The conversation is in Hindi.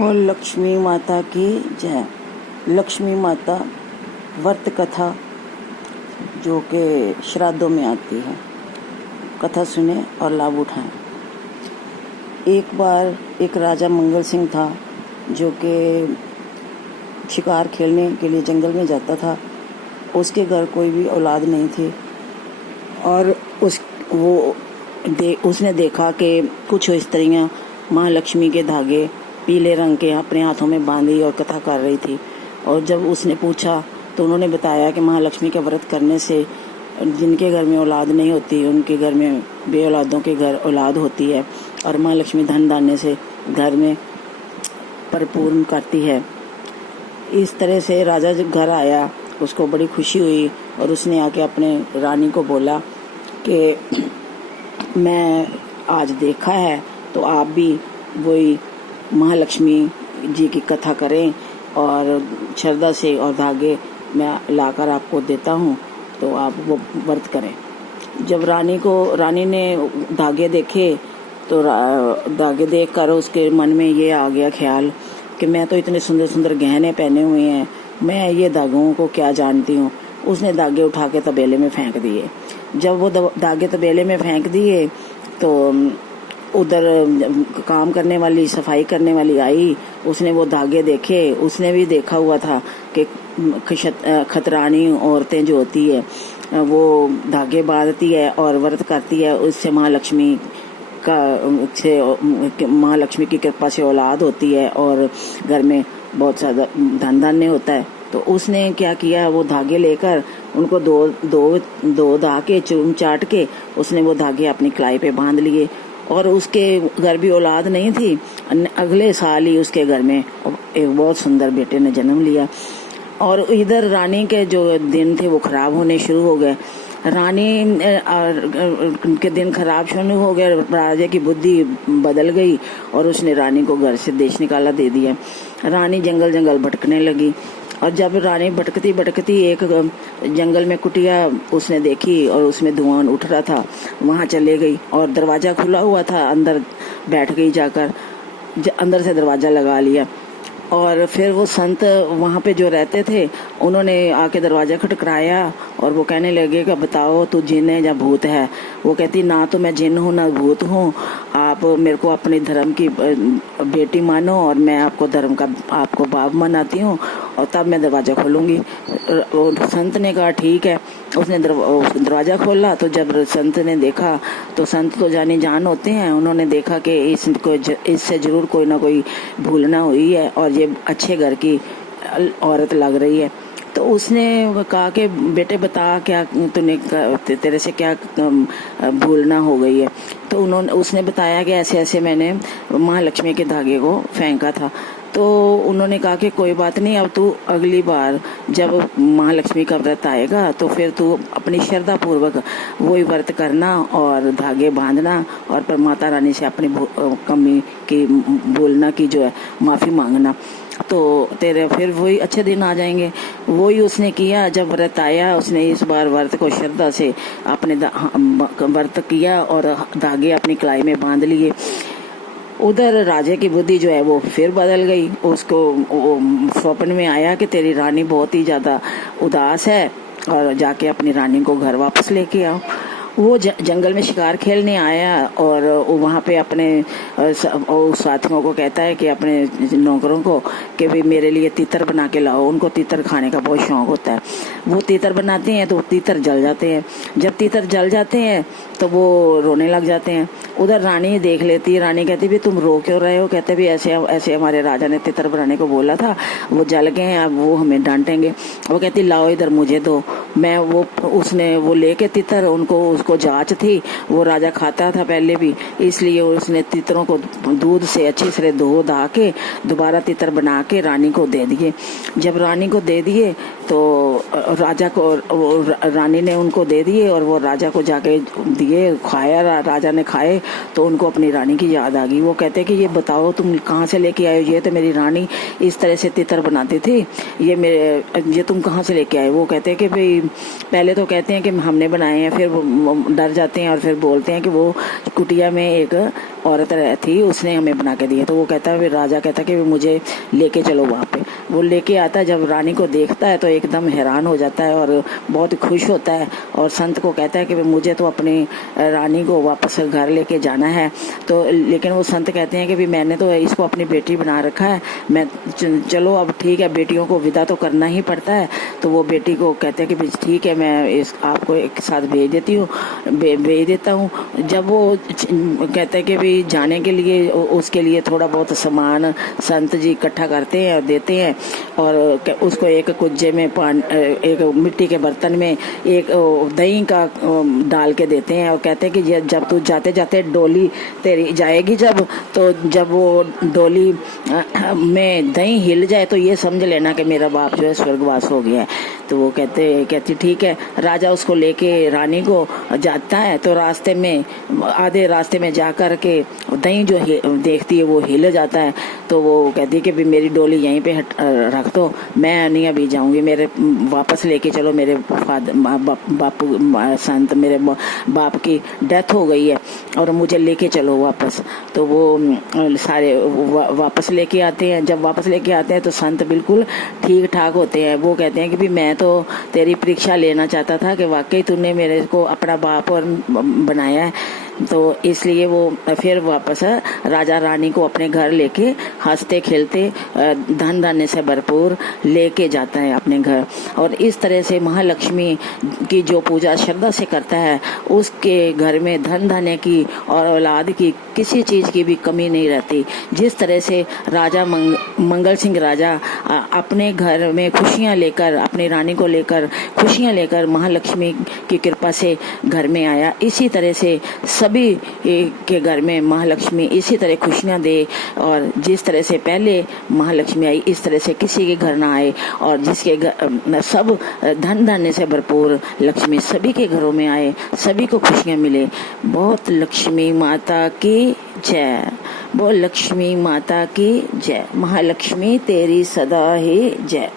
और लक्ष्मी माता की जय। लक्ष्मी माता व्रत कथा जो कि श्राद्धों में आती है, कथा सुने और लाभ उठाएं। एक बार एक राजा मंगल सिंह था जो कि शिकार खेलने के लिए जंगल में जाता था। उसके घर कोई भी औलाद नहीं थी और उसने देखा कि कुछ स्त्रियां महालक्ष्मी के धागे पीले रंग के अपने हाथों में बांधी और कथा कर रही थी। और जब उसने पूछा तो उन्होंने बताया कि महालक्ष्मी का व्रत करने से जिनके घर में औलाद नहीं होती उनके घर में बे औलादों के घर औलाद होती है और महालक्ष्मी धन धान्य से घर में परिपूर्ण करती है। इस तरह से राजा जब घर आया उसको बड़ी खुशी हुई और उसने आके अपने रानी को बोला कि मैं आज देखा है तो आप भी वही महालक्ष्मी जी की कथा करें और श्रद्धा से और धागे मैं लाकर आपको देता हूँ तो आप वो व्रत करें। जब रानी ने धागे देखे तो धागे देखकर उसके मन में ये आ गया ख्याल कि मैं तो इतने सुंदर सुंदर गहने पहने हुए हैं, मैं ये धागों को क्या जानती हूँ। उसने धागे उठा के तबेले में फेंक दिए। जब वो धागे तबेले में फेंक दिए तो उधर काम करने वाली सफाई करने वाली आई। उसने वो धागे देखे, उसने भी देखा हुआ था कि खतरानी औरतें जो होती है वो धागे बांधती है और व्रत करती है, उससे महालक्ष्मी की कृपा से औलाद होती है और घर में बहुत ज्यादा धन धान्य होता है। तो उसने क्या किया, वो धागे लेकर उनको दो धागे चूम चाट के उसने वो धागे अपनी कलाई पे बांध लिए और उसके घर भी औलाद नहीं थी। अगले साल ही उसके घर में एक बहुत सुंदर बेटे ने जन्म लिया। और इधर रानी के जो दिन थे वो खराब होने शुरू हो गए। रानी के दिन खराब शुरू हो गए, राजा की बुद्धि बदल गई और उसने रानी को घर से देश निकाला दे दिया। रानी जंगल जंगल भटकने लगी और जब रानी भटकती एक जंगल में कुटिया उसने देखी और उसमें धुआं उठ रहा था, वहां चले गई और दरवाजा खुला हुआ था, अंदर बैठ गई जाकर, अंदर से दरवाजा लगा लिया। और फिर वो संत वहां पे जो रहते थे उन्होंने आके दरवाजा खटखटाया और वो कहने लगे कि बताओ तू जिन है या भूत है। वो कहती ना तो मैं जिन हूँ ना भूत हूँ, आप मेरे को अपने धर्म की बेटी मानो और मैं आपको धर्म का आपको बाप मनाती हूँ और तब मैं दरवाजा खोलूंगी। संत ने कहा ठीक है। उसने दरवाजा खोला तो जब संत ने देखा तो संत तो जानी जान होते हैं, उन्होंने देखा कि इससे जरूर कोई ना कोई भूलना हुई है और ये अच्छे घर की औरत लग रही है। तो उसने कहा कि बेटे बता क्या तेरे से क्या भूलना हो गई है। तो उसने बताया कि ऐसे ऐसे मैंने महालक्ष्मी के धागे को फेंका था। तो उन्होंने कहा कि कोई बात नहीं, अब तू अगली बार जब महालक्ष्मी का व्रत आएगा तो फिर तू अपनी श्रद्धा पूर्वक वही व्रत करना और धागे बांधना और पर माता रानी से अपनी कमी की भूलना की जो है माफी मांगना, तो तेरे फिर वही अच्छे दिन आ जाएंगे। वही उसने किया। जब व्रत आया उसने इस बार व्रत को श्रद्धा से अपने व्रत किया और धागे अपनी कलाई में बांध लिए। उधर राजा की बुद्धि जो है वो फिर बदल गई। उसको स्वप्न में आया कि तेरी रानी बहुत ही ज्यादा उदास है और जाके अपनी रानी को घर वापस लेके आओ। वो जंगल में शिकार खेलने आया और वहाँ पे अपने साथियों को कहता है कि अपने नौकरों को कि भाई मेरे लिए तीतर बना के लाओ। उनको तीतर खाने का बहुत शौक होता है। वो तीतर बनाते हैं तो तीतर जल जाते हैं। जब तीतर जल जाते हैं तो वो रोने लग जाते हैं। उधर रानी देख लेती है। रानी कहती भी तुम रो क्यों रहे हो। कहते भी ऐसे ऐसे हमारे राजा ने तीतर बनाने को बोला था, वो जल गए हैं, अब वो हमें डांटेंगे। वो कहती लाओ इधर मुझे दो। मैं उसने लेके तीतर उसको जांच थी, वो राजा खाता था पहले भी, इसलिए उसने तीतरों को दूध से अच्छी से धो धा के दोबारा तीतर बना के रानी को दे दिए। जब रानी को दे दिए तो रानी ने उनको दे दिए और वो राजा को जाके दिए, खाया। राजा ने खाए तो उनको अपनी रानी की याद आ गई। वो कहते कि ये बताओ तुम कहाँ से लेके आए हो, ये तो मेरी रानी इस तरह से तीतर बनाती थी, ये तुम कहाँ से लेके आए। वो कहते कि भाई पहले तो कहते हैं कि हमने बनाए हैं, फिर डर जाते हैं और फिर बोलते हैं कि वो कुटिया में एक औरत थी, उसने हमें बना के दिए। तो वो कहता है, राजा कहता है कि मुझे लेके चलो वहाँ पे। वो लेके आता है, जब रानी को देखता है तो एकदम हैरान हो जाता है और बहुत खुश होता है, और संत को कहता है कि मुझे तो अपनी रानी को वापस घर लेके जाना है। तो लेकिन वो संत कहते हैं कि मैंने तो इसको अपनी बेटी बना रखा है, मैं चलो अब ठीक है, बेटियों को विदा तो करना ही पड़ता है। तो वो बेटी को कहते हैं कि ठीक है, मैं आपको एक साथ भेज देती हूँ, भेज देता हूँ। जब वो कहते हैं कि भी जाने के लिए उसके लिए थोड़ा बहुत सामान संत जी इकट्ठा करते हैं और देते हैं, और उसको एक कुज्जे में एक मिट्टी के बर्तन में एक दही का डाल के देते हैं, और कहते हैं कि जब तू जाते जाते डोली तेरी जाएगी तो जब वो डोली में दही हिल जाए तो ये समझ लेना कि मेरा बाप जो है स्वर्गवास हो गया है। तो वो कहती ठीक है। राजा उसको लेके रानी को जाता है, तो आधे रास्ते में जा कर के दही जो देखती है वो हिल जाता है। तो वो कहती है कि भी मेरी डोली यहीं पे रख दो, मैं नहीं अभी जाऊंगी, मेरे वापस लेके चलो, मेरे बापू संत मेरे बाप की डेथ हो गई है और मुझे लेके चलो वापस। तो वो सारे वापस लेके आते हैं। जब वापस लेके आते हैं तो संत बिल्कुल ठीक ठाक होते हैं। वो कहते हैं कि भी मैं तो तेरी परीक्षा लेना चाहता था कि वाकई तूने मेरे को अपना बाप और बनाया है, तो इसलिए वो फिर वापस राजा रानी को अपने घर लेके हंसते खेलते धन धान्य से भरपूर लेके जाता है अपने घर। और इस तरह से महालक्ष्मी की जो पूजा श्रद्धा से करता है उसके घर में धन धान्य की और औलाद की किसी चीज की भी कमी नहीं रहती। जिस तरह से राजा मंगल सिंह राजा अपने घर में खुशियां लेकर, अपनी रानी को लेकर खुशियां लेकर महालक्ष्मी की कृपा से घर में आया, इसी तरह से सभी के घर में महालक्ष्मी इसी तरह खुशियां दे। और जिस तरह से पहले महालक्ष्मी आई इस तरह से किसी के घर ना आए, और जिसके घर सब धन धान्य से भरपूर लक्ष्मी सभी के घरों में आए, सभी को खुशियां मिले। बहुत लक्ष्मी माता की जय, बोल लक्ष्मी माता की जय, महालक्ष्मी तेरी सदा ही जय।